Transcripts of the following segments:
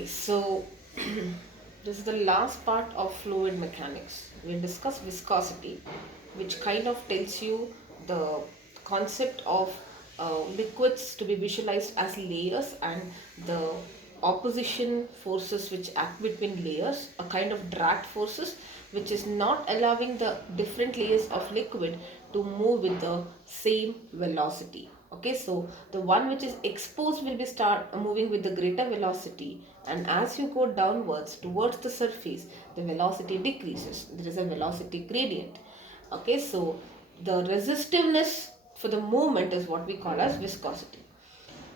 guys. So, this is the last part of fluid mechanics. We'll discuss viscosity, which kind of tells you the concept of liquids to be visualized as layers and the opposition forces which act between layers, a kind of drag forces which is not allowing the different layers of liquid to move with the same velocity. Okay, so the one which is exposed will be start moving with the greater velocity, and as you go downwards towards the surface the velocity decreases. There is a velocity gradient. Okay, so the resistiveness for the movement is what we call as viscosity.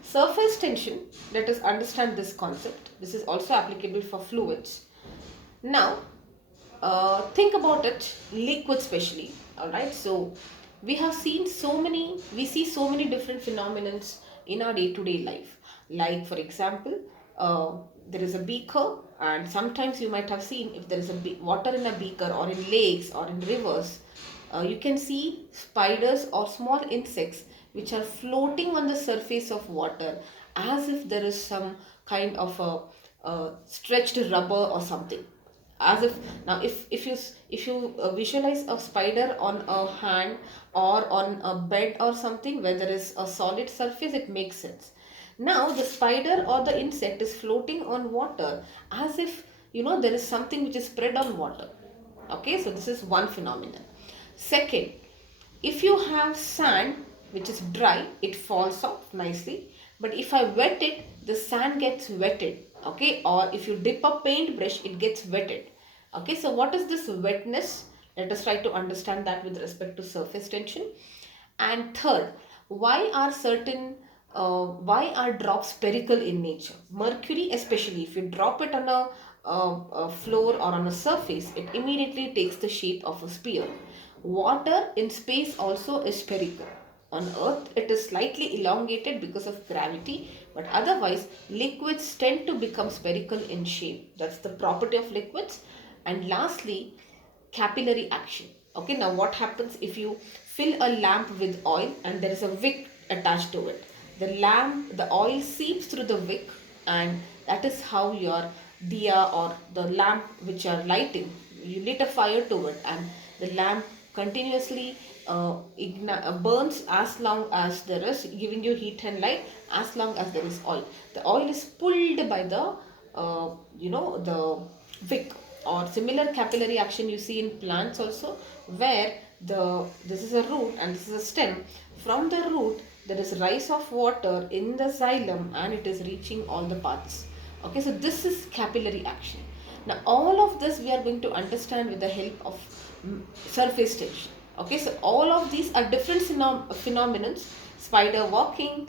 Surface tension, let us understand this concept. This is also applicable for fluids. Now think about it, liquid specially. All right, so we see so many different phenomenons in our day-to-day life. Like for example, there is a beaker, and sometimes you might have seen if there is a water in a beaker or in lakes or in rivers, you can see spiders or small insects which are floating on the surface of water as if there is some kind of a stretched rubber or something, as if now if you visualize a spider on a hand or on a bed or something where there is a solid surface, it makes sense. Now the spider or the insect is floating on water as if there is something which is spread on water. Okay, so this is one phenomenon. Second, if you have sand which is dry, it falls off nicely. But if I wet it, the sand gets wetted. Okay, or if you dip a paintbrush, it gets wetted. Okay, so what is this wetness? Let us try to understand that with respect to surface tension. And third, why are drops spherical in nature? Mercury, especially, if you drop it on a floor or on a surface, it immediately takes the shape of a sphere. Water in space also is spherical. On Earth, it is slightly elongated because of gravity, but otherwise, liquids tend to become spherical in shape. That's the property of liquids. And lastly, capillary action. Okay, now what happens if you fill a lamp with oil and there is a wick attached to it? The oil seeps through the wick, and that is how your diya or the lamp which you are lighting, you lit a fire to it, and the lamp continuously burns as long as there is giving you heat and light, as long as there is oil. The oil is pulled by the wick. Or similar capillary action you see in plants also, where this is a root and this is a stem. From the root there is rise of water in the xylem and it is reaching all the parts. Okay, so this is capillary action. Now all of this we are going to understand with the help of surface tension. Okay, so all of these are different phenomena. Spider walking,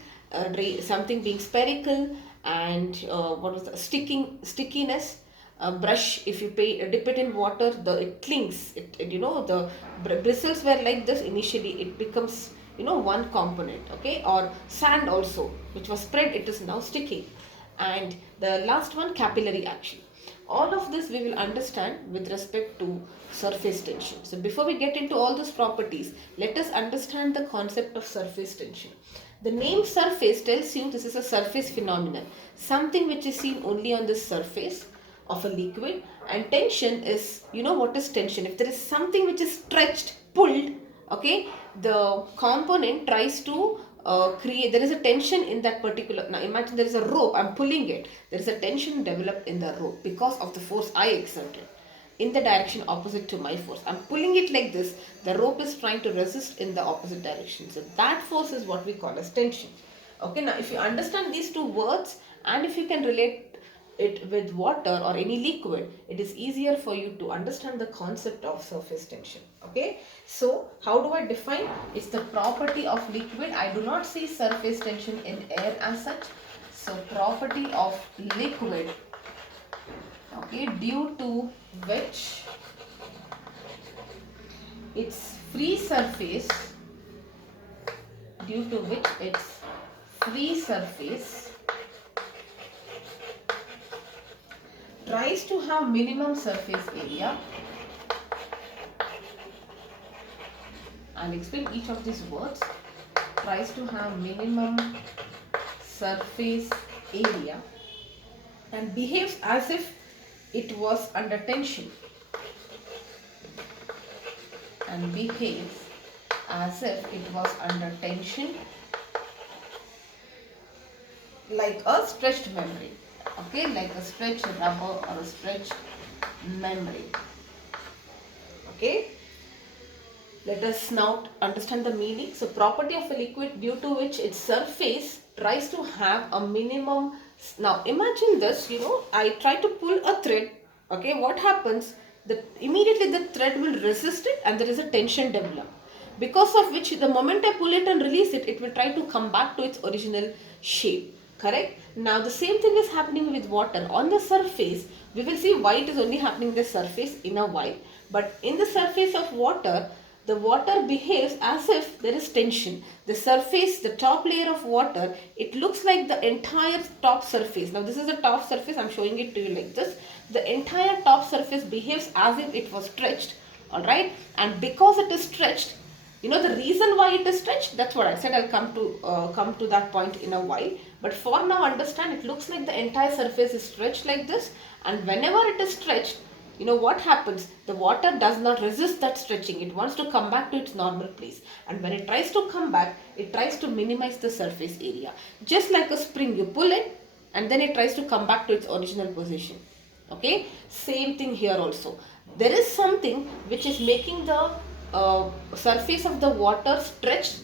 something being spherical, and what was the stickiness. A brush, if you dip it in water, it clings. The bristles were like this initially. It becomes one component. Okay, or sand also, which was spread, it is now sticking. And the last one, capillary action. All of this we will understand with respect to surface tension. So before we get into all those properties, let us understand the concept of surface tension. The name surface tells you this is a surface phenomenon, something which is seen only on the surface of a liquid. And tension is, what is tension? If there is something which is stretched, pulled, okay, the component tries to create, there is a tension in that particular. Now imagine there is a rope, I'm pulling it, there is a tension developed in the rope because of the force I exerted in the direction opposite to my force. I'm pulling it like this, the rope is trying to resist in the opposite direction. So that force is what we call as tension. Okay, now if you understand these two words and if you can relate it with water or any liquid, it is easier for you to understand the concept of surface tension. Okay, so how do I define? It's the property of liquid. I do not see surface tension in air as such. So property of liquid, okay, due to which its free surface, due to which its free surface tries to have minimum surface area. I'll explain each of these words. Tries to have minimum surface area and behaves as if it was under tension, and behaves as if it was under tension, like a stretched membrane. Okay, like a stretched rubber or a stretched membrane. Okay, let us now understand the meaning. So, property of a liquid due to which its surface tries to have a minimum. Now, imagine this, I try to pull a thread. Okay, what happens? Immediately the thread will resist it and there is a tension develop. Because of which the moment I pull it and release it, it will try to come back to its original shape. Correct? Now the same thing is happening with water. On the surface, we will see why it is only happening in the surface in a while. But in the surface of water, the water behaves as if there is tension. The surface, the top layer of water, it looks like the entire top surface. Now this is the top surface, I am showing it to you like this. The entire top surface behaves as if it was stretched. Alright, and because it is stretched, the reason why it is stretched, that's what I said. I'll come to that point in a while. But for now, understand, it looks like the entire surface is stretched like this, and whenever it is stretched, what happens? The water does not resist that stretching. It wants to come back to its normal place, and when it tries to come back, it tries to minimize the surface area. Just like a spring, you pull it and then it tries to come back to its original position. Okay, same thing here also. There is something which is making the surface of the water stretched.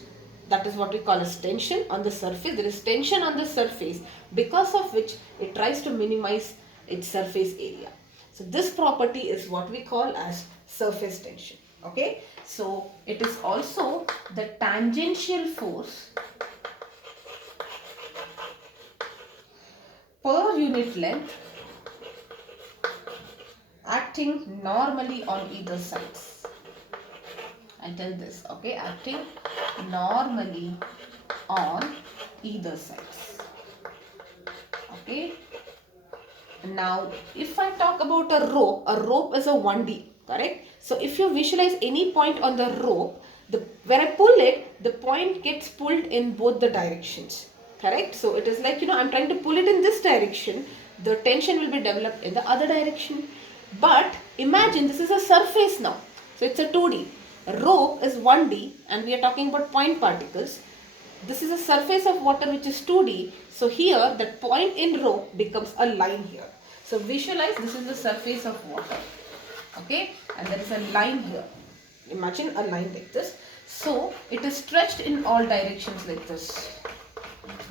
That is what we call as tension on the surface. There is tension on the surface, because of which it tries to minimize its surface area. So this property is what we call as surface tension. Okay, so it is also the tangential force per unit length acting normally on either sides. I tell this, okay, acting normally on either sides. Okay. Now, if I talk about a rope is a 1D, correct? So, if you visualize any point on the rope, when I pull it, the point gets pulled in both the directions, correct? So, it is like, I'm trying to pull it in this direction, the tension will be developed in the other direction. But imagine this is a surface now. So, it's a 2D. A rope is 1D and we are talking about point particles. This is a surface of water which is 2D. So here that point in rope becomes a line here. So visualize this is the surface of water. Okay, and there is a line here. Imagine a line like this. So it is stretched in all directions like this.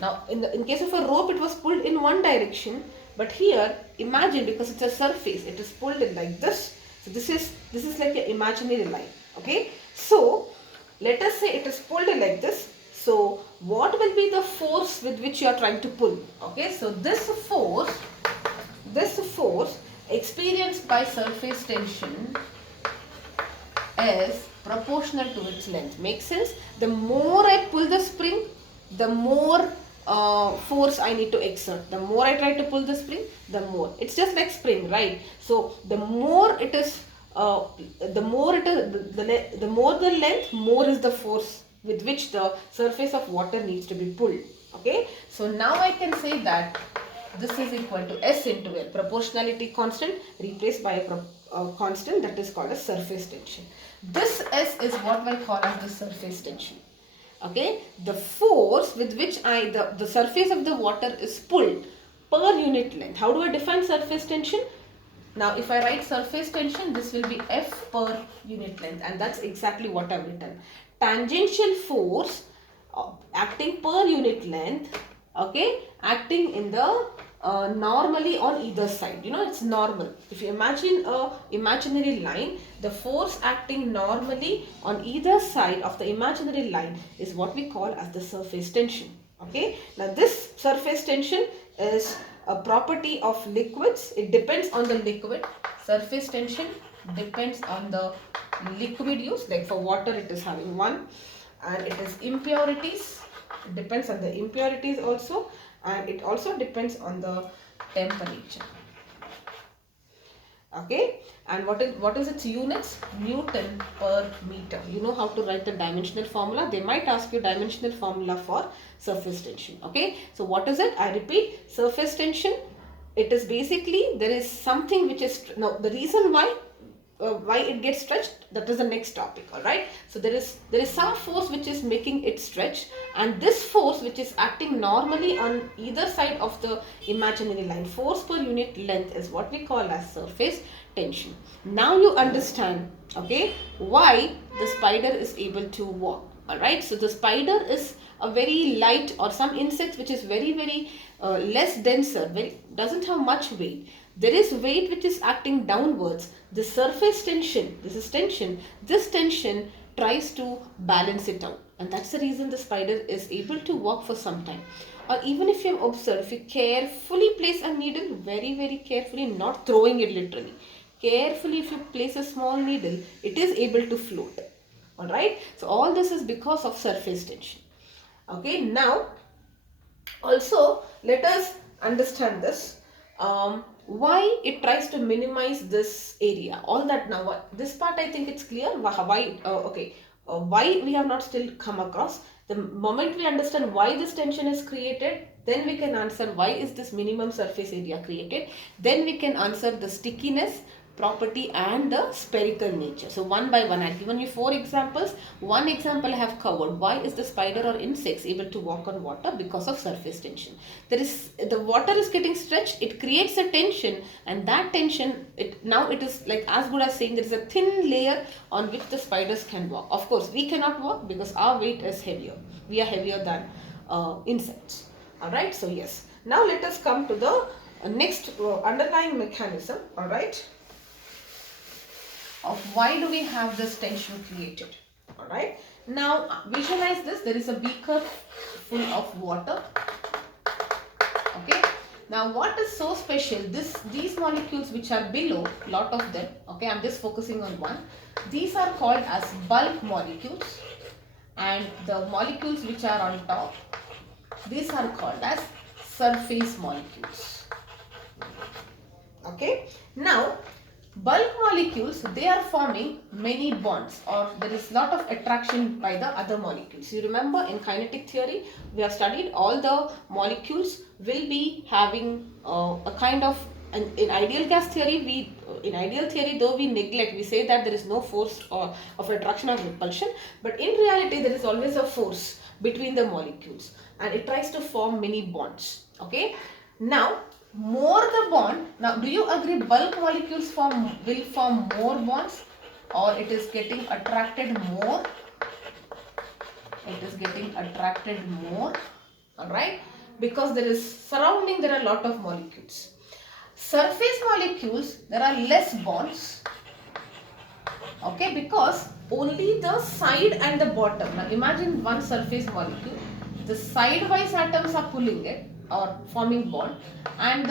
Now in case of a rope it was pulled in one direction, but here imagine, because it's a surface, it is pulled in like this. So this is like an imaginary line. Okay, so let us say it is pulled in like this. So what will be the force with which you are trying to pull? Okay, so this force experienced by surface tension is proportional to its length. Makes sense? The more I pull the spring, the more force I need to exert. The more I try to pull the spring, the more. It's just like spring, right? So the more it is, the more the length, more is the force with which the surface of water needs to be pulled. Okay, so now I can say that this is equal to S into L, proportionality constant replaced by a constant that is called a surface tension. This S is what I call as the surface tension. Okay, the force with which the surface of the water is pulled per unit length. How do I define surface tension? Now if I write surface tension, this will be F per unit length, and that's exactly what I've written. Tangential force acting per unit length, okay, acting in the normally on either side. It's normal. If you imagine a imaginary line, the force acting normally on either side of the imaginary line is what we call as the surface tension. Okay, now this surface tension is a property of liquids. It depends on the liquid. Surface tension depends on the liquid used. Like for water it is having 1, and it is impurities. It depends on the impurities also, and it also depends on the temperature. Okay, and what is its units? Newton per meter. You know how to write the dimensional formula. They might ask you dimensional formula for surface tension. Okay, so what is it? I repeat, surface tension it is basically, there is something which is, now the reason why it gets stretched, that is the next topic. All right, so there is some force which is making it stretch, and this force which is acting normally on either side of the imaginary line, force per unit length, is what we call as surface tension. Now you understand, okay, why the spider is able to walk. All right, so the spider is a very light, or some insects which is very less denser, very doesn't have much weight. There is weight which is acting downwards. The surface tension, this tension tries to balance it out, and that's the reason the spider is able to walk for some time. Or even if you observe, if you carefully place a needle, very carefully, not throwing it literally, carefully, if you place a small needle, it is able to float. All right, so all this is because of surface tension. Okay, now also let us understand this, why it tries to minimize this area, all that. Now this part I think it's clear. Why okay, why we have not still come across. The moment we understand why this tension is created, then we can answer why is this minimum surface area created, then we can answer the stickiness property and the spherical nature. So one by one, I've given you 4 examples. One example I have covered. Why is the spider or insects able to walk on water? Because of surface tension. The water is getting stretched, it creates a tension, and that tension, now it is like as good as saying there is a thin layer on which the spiders can walk. Of course, we cannot walk because our weight is heavier. We are heavier than insects. Alright, so yes. Now let us come to the next underlying mechanism. Alright, of why do we have this tension created. All right, now visualize this. There is a beaker full of water. Okay, now what is so special, these molecules which are below, lot of them, okay, I'm just focusing on one, these are called as bulk molecules, and the molecules which are on top, these are called as surface molecules. Okay, now bulk molecules, they are forming many bonds, or there is lot of attraction by the other molecules. You remember in kinetic theory, we have studied all the molecules will be having a kind of, in ideal gas theory, in ideal theory though we neglect, we say that there is no force or of attraction or repulsion, but in reality there is always a force between the molecules, and it tries to form many bonds. Okay, now more the bond, now do you agree bulk molecules will form more bonds, or it is getting attracted more? It is getting attracted more. All right, because there are a lot of molecules. Surface molecules, there are less bonds. Okay, because only the side and the bottom. Now imagine one surface molecule, the side-wise atoms are pulling it or forming bond, and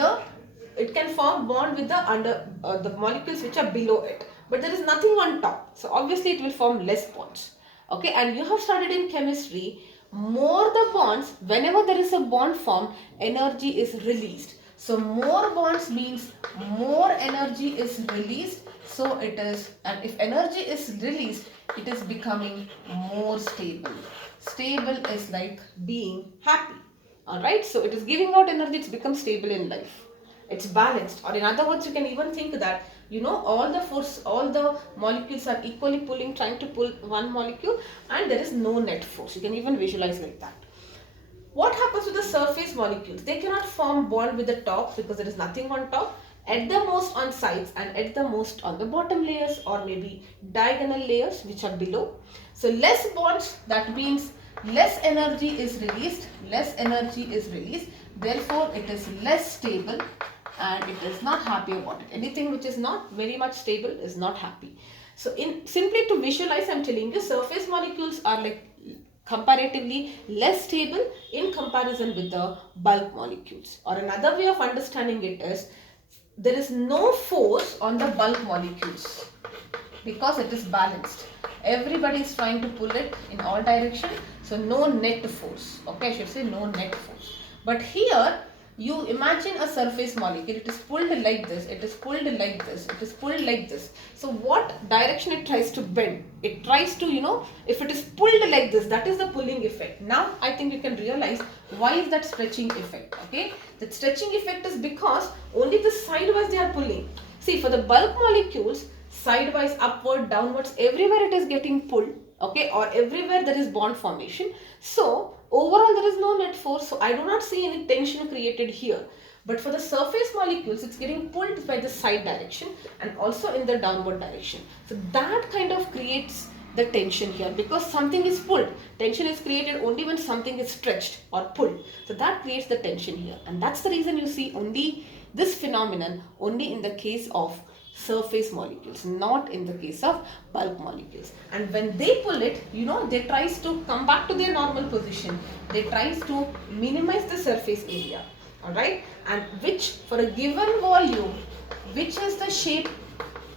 it can form bond with the molecules which are below it, but there is nothing on top, so obviously it will form less bonds. Okay, and you have studied in chemistry, more the bonds, whenever there is a bond formed, energy is released. So more bonds means more energy is released. So it is, and if energy is released, it is becoming more stable. Stable is like being happy. Alright, so it is giving out energy, it's become stable in life. It's balanced, or in other words, you can even think that, all the molecules are equally pulling, trying to pull one molecule, and there is no net force. You can even visualize like that. What happens with the surface molecules? They cannot form bond with the top because there is nothing on top. At the most on sides, and at the most on the bottom layers, or maybe diagonal layers which are below. So less bonds, that means less energy is released, therefore it is less stable, and it is not happy about it. Anything which is not very much stable is not happy. So simply to visualize, I'm telling you, surface molecules are like comparatively less stable in comparison with the bulk molecules. Or another way of understanding it is, there is no force on the bulk molecules because it is balanced. Everybody is trying to pull it in all directions, so no net force. Okay, I should say no net force. But here You imagine a surface molecule, it is pulled like this, it is pulled like this, it is pulled like this. So what direction it tries to bend? It tries to, if it is pulled like this, that is the pulling effect. Now I think you can realize why is that stretching effect. Okay, that stretching effect is because only the sidewise they are pulling. See, for the bulk molecules, sidewise, upward, downwards, everywhere it is getting pulled. Okay, or everywhere there is bond formation. So overall there is no net force, so I do not see any tension created here. But for the surface molecules, it's getting pulled by the side direction and also in the downward direction. So that kind of creates the tension here, because something is pulled. Tension is created only when something is stretched or pulled. So that creates the tension here, and that's the reason you see only this phenomenon only in the case of surface molecules, not in the case of bulk molecules. And when they pull it, they tries to come back to their normal position. They tries to minimize the surface area. Alright, and which for a given volume, which is the shape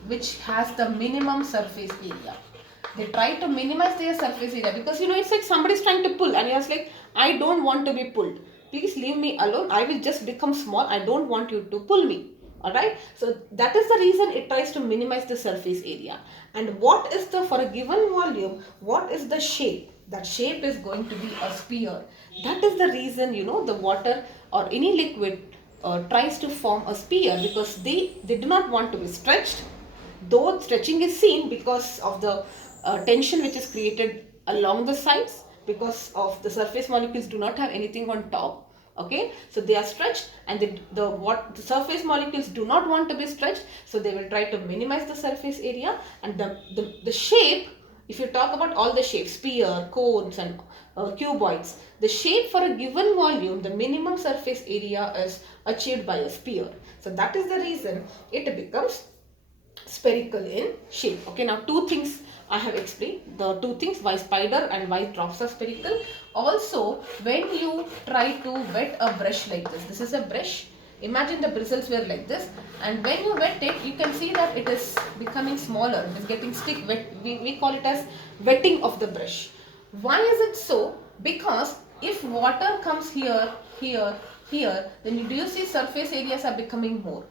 which has the minimum surface area. They try to minimize their surface area, because it's like somebody is trying to pull and you're like, I don't want to be pulled. Please leave me alone. I will just become small. I don't want you to pull me. Alright, so that is the reason it tries to minimize the surface area. And what is for a given volume, what is the shape? That shape is going to be a sphere. That is the reason, the water or any liquid tries to form a sphere, because they do not want to be stretched. Though stretching is seen because of the tension which is created along the sides, because of the surface molecules do not have anything on top. Okay, so they are stretched, and the surface molecules do not want to be stretched, so they will try to minimize the surface area. And the shape, if you talk about all the shapes, sphere, cones and cuboids, the shape for a given volume, the minimum surface area is achieved by a sphere. So that is the reason it becomes spherical in shape. Okay, now two things I have explained, the two things, why spider and why drops are spherical. Also, when you try to wet a brush like this is a brush. Imagine the bristles were like this, and when you wet it, you can see that it is becoming smaller. It is getting stick wet. We call it as wetting of the brush. Why is it so? Because if water comes here, here, here, then do you see surface areas are becoming more.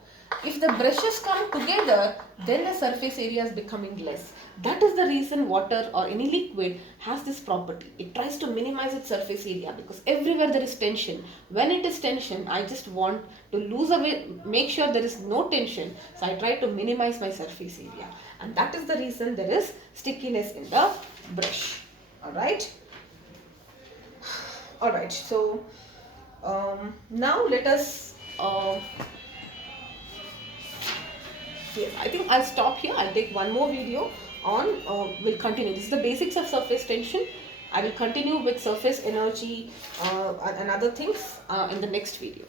If the brushes come together, then the surface area is becoming less. That is the reason water or any liquid has this property. It tries to minimize its surface area, because everywhere there is tension. When it is tension, I just want to lose away, make sure there is no tension. So I try to minimize my surface area. And that is the reason there is stickiness in the brush. Alright. Alright, so now let us yes, I think I'll stop here. I'll take one more video on, we'll continue. This is the basics of surface tension. I will continue with surface energy and other things in the next video.